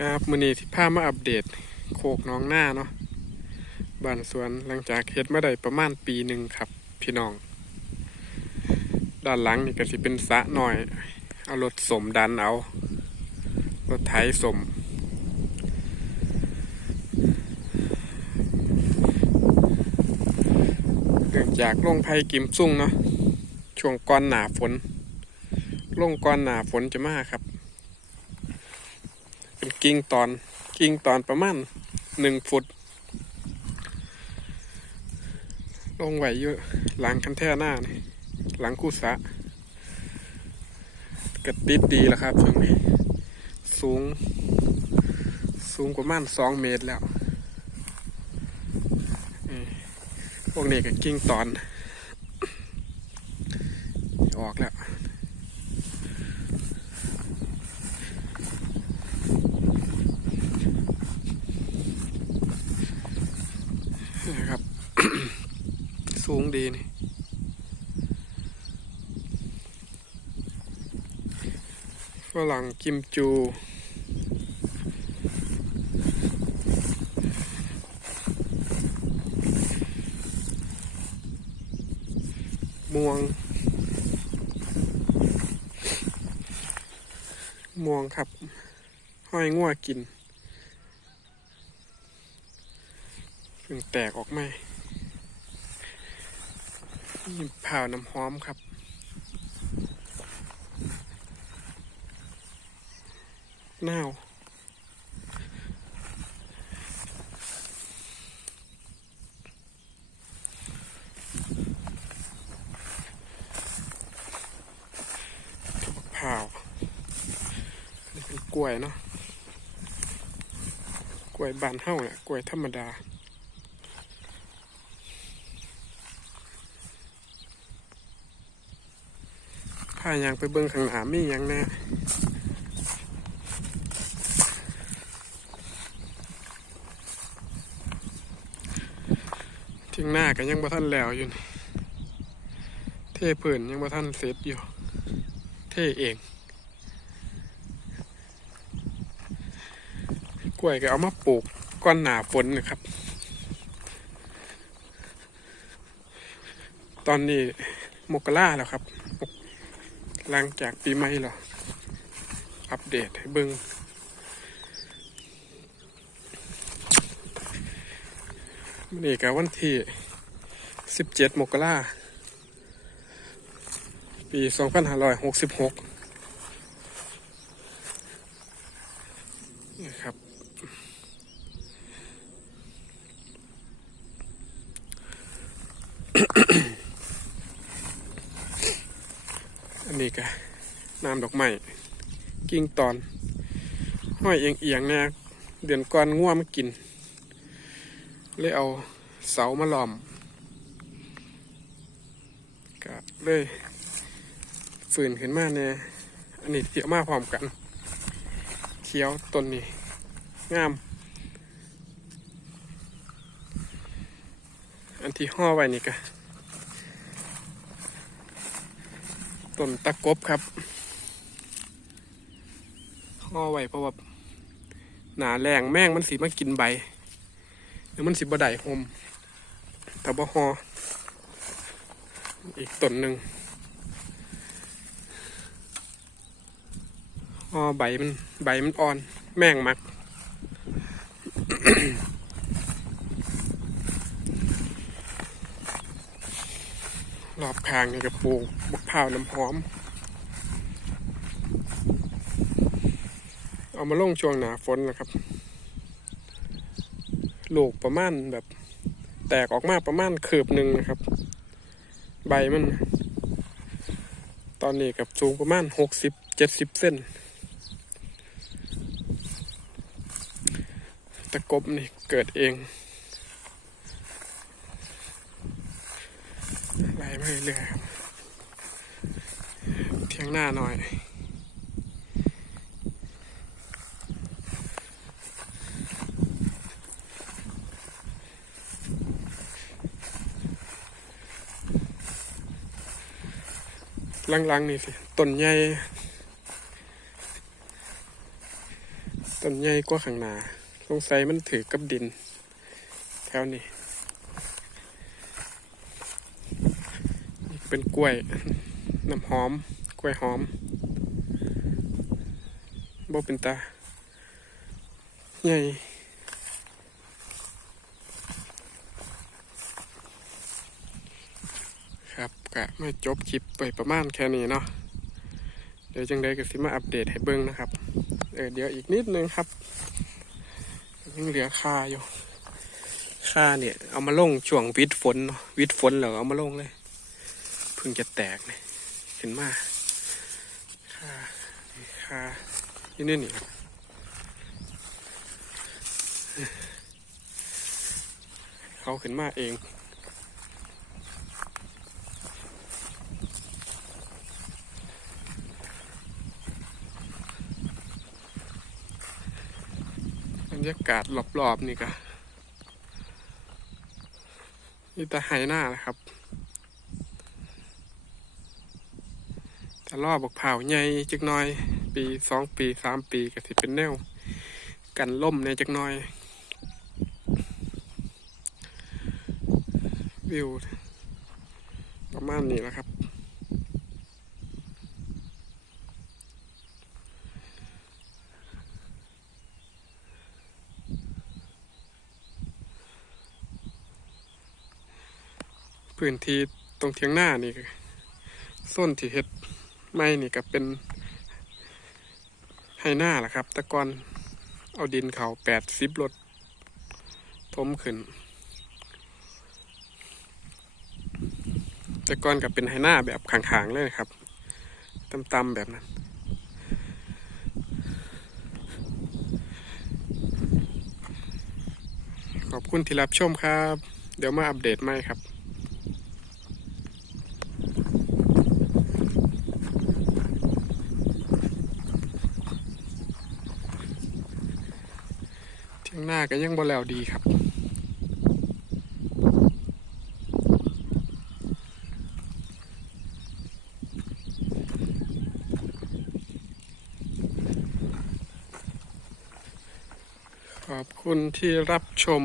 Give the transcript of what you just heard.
ครับมือนี้ที่พามาอัปเดต โคกน้องหน้าเนาะบ้านสวนหลังจากเฮ็ดมาได้ประมาณปีหนึ่งครับ พี่น้อง ด้านหลังนี่ก็สิเป็นสะหน่อย เอารถสมดันเอา รถไถสมเนื่องจากลงไผ่กิมซุ่งเนาะช่วงก่อนหนาฝนลงก่อนหนาฝนจะมาครับ เป็นกิ่งตอน กิ่งตอนประมาณหนึ่งฟุต ลงไหวเยอะหลังคันแท่หน้านี่หลังคู่สะกระติดดีแล้วครับช่วงนี้สูง สูงประมาณสองเมตรแล้วพวกนี้ก็กิ่งตอน ออกแล้ว นะครับ สูงดีนี่ฝรั่งกิมจู ม่วง ม่วงครับ ห้อยงัวกินเพิ่งแตกออกไหม นี่ผ่าวน้ำหอมครับ หนาวผ่าวนี่เป็นกล้วยเนาะกล้วยบานเฮ้าแหละกล้วยธรรมดา พายังไปเบิ่งข้างหน้ามีหยังแน่ทิ้งหน้าก็ยังบ่ทันแล้วอยู่นี่เท่พื้นยังบ่ทันเสร็จอยู่ เท่เองกล้วยก็เอามาปลูกก้อนหนาฝนนะครับ ตอนนี้มกราแล้วครับ หลังจากปีใหม่หรอ อัปเดตให้เบิงมันนี่กับวันที่ 17 มกราปี 2566นี่ครับ นนี้ก็น้ำดอกไม้กิ่งตอน ห้อยเอียงเอียงๆเนี่ยเดือนก่อนง่วมากิน เลยเอาเสามาล้อมก็เลยฝืนขึ้นมาเนี่ยอันนี้เสียมาพร้อมกัน เขียวต้นนี้งาม อันที่ห่อไว้นี่ก็ ต้นตะกบครับห่อไว้เพราะว่าหนาแรงแม่งมันสีมากินใบหรือมันสีบดไดหมแต่บ่ห่ออีกต้นหนึ่งห่อใบมันใบมันอ่อน แม่งมัก ร อบคางนี่ก็ปลูกมะพร้าวน้ำหอม เอามาลงช่วงหนาฝนนะครับ ลูกประมาณแบบ แตกออกมาประมาณคืบหนึ่งนะครับ ใบมัน ตอนนี้กับสูงประมาณหกสิบเจ็ดสิบเส้นตะกบนี่เกิดเอง ไหลมาเรื่อยๆเทียงหน้าหน่อยลังๆนี่สิต้นใหญ่ต้นใหญ่กว่าข้างหน้าสงสัยมันถือกับดิน แถวนี้ เป็นกล้วย น้ำหอม กล้วยหอมบ่เป็นตา ใหญ่ครับกะมาจบคลิปไปประมาณแค่นี้เนาะเดี๋ยวจังใดก็สิมาอัปเดตให้เบิ่งนะครับ เออเดี๋ยวอีกนิดนึงครับยังเหลือค่าอยู่ค่าเนี่ย เอามาลงช่วงวิดฝนวิดฝนแล้วเอามาลงเลย พิ่งจะแตกเลยขึ้นมาค่าค่านี่นี่นี่เขาขึ้นมาเองบรรยากาศรอบๆนี่ก็นี่แต่ไหหน้าแหละครับ แต่รอบบักเผาใหญ่จักหน่อย ปีสองปีสามปีก็สิเป็นแนว กันล่มในจักหน่อย วิว ประมาณนี้แหละครับพื้นที่ตรงเทียงหน้านี่คือส้นที่เฮ็ด ไม่นี่ก็เป็นให้หน้าแหละครับ ตะกอนเอาดินเขาแปดสิบรถทมขึ้นต่ก่อนกับเป็นไฮหน้าแบบขางๆเลยครับตำๆแบบนั้นขอบคุณที่รับชมครับ เดี๋ยวมาอัปเดตใหม่ครับ เที่ยงหน้า ก็ยังบ่แล้วดีครับขอบคุณที่รับชม